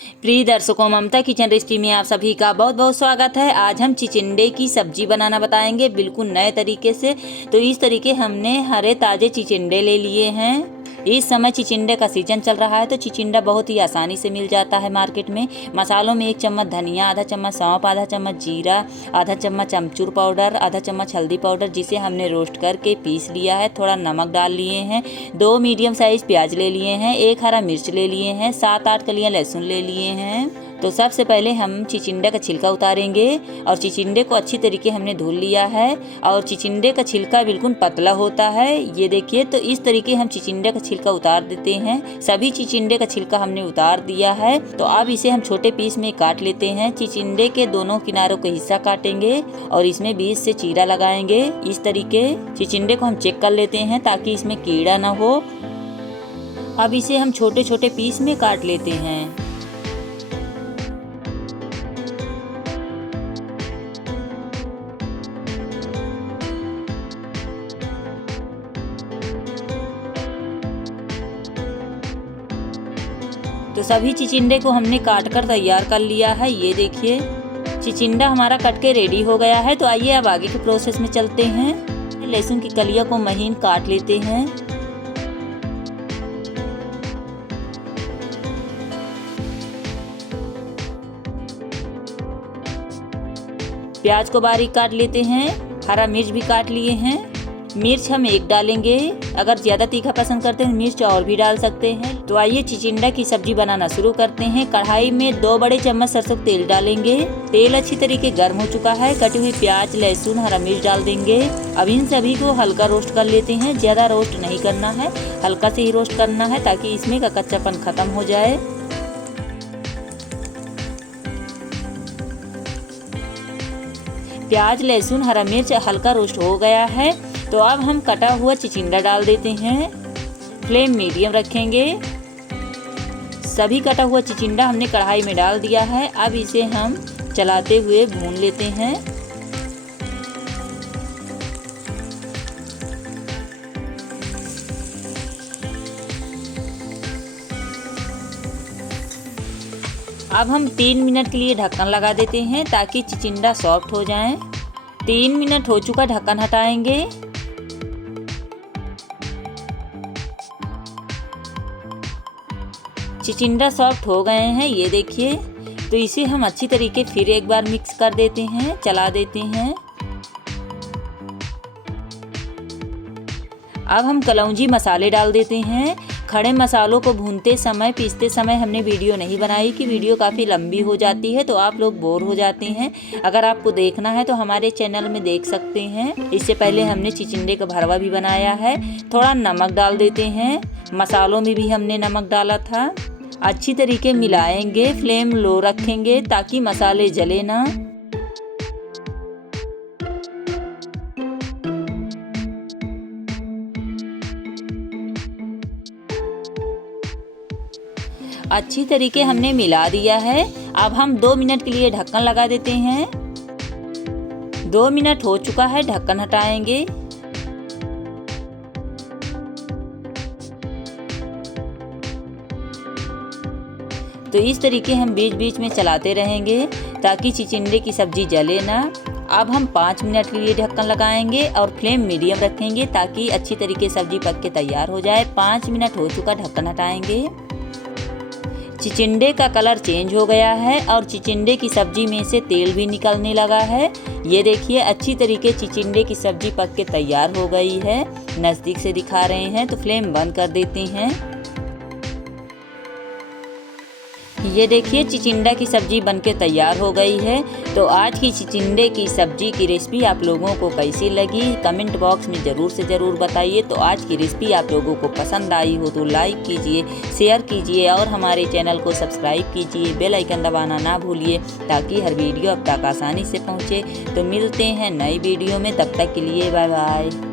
प्रिय दर्शकों, ममता kitchen recipe में आप सभी का बहुत बहुत स्वागत है। आज हम चिचिंडे की सब्जी बनाना बताएंगे बिल्कुल नए तरीके से। तो इस तरीके हमने हरे ताजे चिचिंडे ले लिए हैं। इस समय चिचिंडे का सीजन चल रहा है तो चिचिंडा बहुत ही आसानी से मिल जाता है मार्केट में। मसालों में 1 चम्मच धनिया, आधा चम्मच सौंफ, आधा चम्मच जीरा, आधा चम्मच अमचूर पाउडर, आधा चम्मच हल्दी पाउडर जिसे हमने रोस्ट करके पीस लिया है। थोड़ा नमक डाल लिए हैं। 2 मीडियम साइज प्याज ले लिए हैं। 1 हरा मिर्च ले लिए हैं। 7-8 कलियां लहसुन ले लिए हैं। तो सबसे पहले हम चिचिंडे का छिलका उतारेंगे और चिचिंडे को अच्छी तरीके हमने धुल लिया है। और चिचिंडे का छिलका बिल्कुल पतला होता है, ये देखिए। तो इस तरीके हम चिचिंडे का छिलका उतार देते हैं। सभी चिचिंडे का छिलका हमने उतार दिया है। तो अब इसे हम छोटे पीस में काट लेते हैं। चिचिंडे के दोनों किनारों का हिस्सा काटेंगे और इसमें बीच से चीरा लगाएंगे। इस तरीके चिचिंडे को हम चेक कर लेते हैं ताकि इसमें कीड़ा ना हो। अब इसे हम छोटे छोटे पीस में काट लेते हैं। तो सभी चिचिंडे को हमने काट कर तैयार कर लिया है। ये देखिए चिचिंडा हमारा कट के रेडी हो गया है। तो आइए अब आगे के प्रोसेस में चलते हैं। लहसुन की कलियों को महीन काट लेते हैं। प्याज को बारीक काट लेते हैं। हरा मिर्च भी काट लिए हैं। मिर्च हम 1 डालेंगे। अगर ज़्यादा तीखा पसंद करते हैं मिर्च और भी डाल सकते हैं। तो आइए चिचिंडा की सब्जी बनाना शुरू करते हैं। कढ़ाई में 2 बड़े चम्मच सरसों तेल डालेंगे। तेल अच्छी तरीके गर्म हो चुका है। कटी हुई प्याज, लहसुन, हरा मिर्च डाल देंगे। अब इन सभी को हल्का रोस्ट कर लेते हैं। ज़्यादा रोस्ट नहीं करना है, हल्का से ही रोस्ट करना है ताकि इसमें का कच्चापन खत्म हो जाए। प्याज, लहसुन, हरा मिर्च हल्का रोस्ट हो गया है। तो अब हम कटा हुआ चिचिंडा डाल देते हैं। फ्लेम मीडियम रखेंगे। सभी कटा हुआ चिचिंडा हमने कढ़ाई में डाल दिया है। अब इसे हम चलाते हुए भून लेते हैं। अब हम 3 मिनट के लिए ढक्कन लगा देते हैं ताकि चिचिंडा सॉफ्ट हो जाए। 3 मिनट हो चुका, ढक्कन हटाएंगे। चिचिंडा सॉफ्ट हो गए हैं, ये देखिए। तो इसे हम अच्छी तरीके फिर एक बार मिक्स कर देते हैं, चला देते हैं। अब हम कलौंजी मसाले डाल देते हैं। खड़े मसालों को भूनते समय, पीसते समय हमने वीडियो नहीं बनाई कि वीडियो काफ़ी लंबी हो जाती है तो आप लोग बोर हो जाते हैं। अगर आपको देखना है तो हमारे चैनल में देख सकते हैं। इससे पहले हमने चिचिंडे का भरवा भी बनाया है। थोड़ा नमक डाल देते हैं। मसालों में भी हमने नमक डाला था। अच्छी तरीके मिलाएंगे। फ्लेम लो रखेंगे ताकि मसाले जले ना। अच्छी तरीके हमने मिला दिया है। अब हम 2 मिनट के लिए ढक्कन लगा देते हैं। 2 मिनट हो चुका है, ढक्कन हटाएंगे। तो इस तरीके हम बीच बीच में चलाते रहेंगे ताकि चिचिंडे की सब्जी जले ना। अब हम 5 मिनट के लिए ढक्कन लगाएंगे और फ्लेम मीडियम रखेंगे ताकि अच्छी तरीके सब्जी पक के तैयार हो जाए। 5 मिनट हो चुका, ढक्कन हटाएंगे। चिचिंडे का कलर चेंज हो गया है और चिचिंडे की सब्जी में से तेल भी निकलने लगा है। ये देखिए अच्छी तरीके चिचिंडे की सब्जी पक के तैयार हो गई है। नज़दीक से दिखा रहे हैं। तो फ्लेम बंद कर देते हैं। ये देखिए चिचिंडा की सब्जी बनके तैयार हो गई है। तो आज की चिचिंडे की सब्जी की रेसिपी आप लोगों को कैसी लगी कमेंट बॉक्स में ज़रूर से ज़रूर बताइए। तो आज की रेसिपी आप लोगों को पसंद आई हो तो लाइक कीजिए, शेयर कीजिए और हमारे चैनल को सब्सक्राइब कीजिए। बेल आइकन दबाना ना भूलिए ताकि हर वीडियो अब तक आसानी से पहुँचे। तो मिलते हैं नई वीडियो में, तब तक के लिए बाय बाय।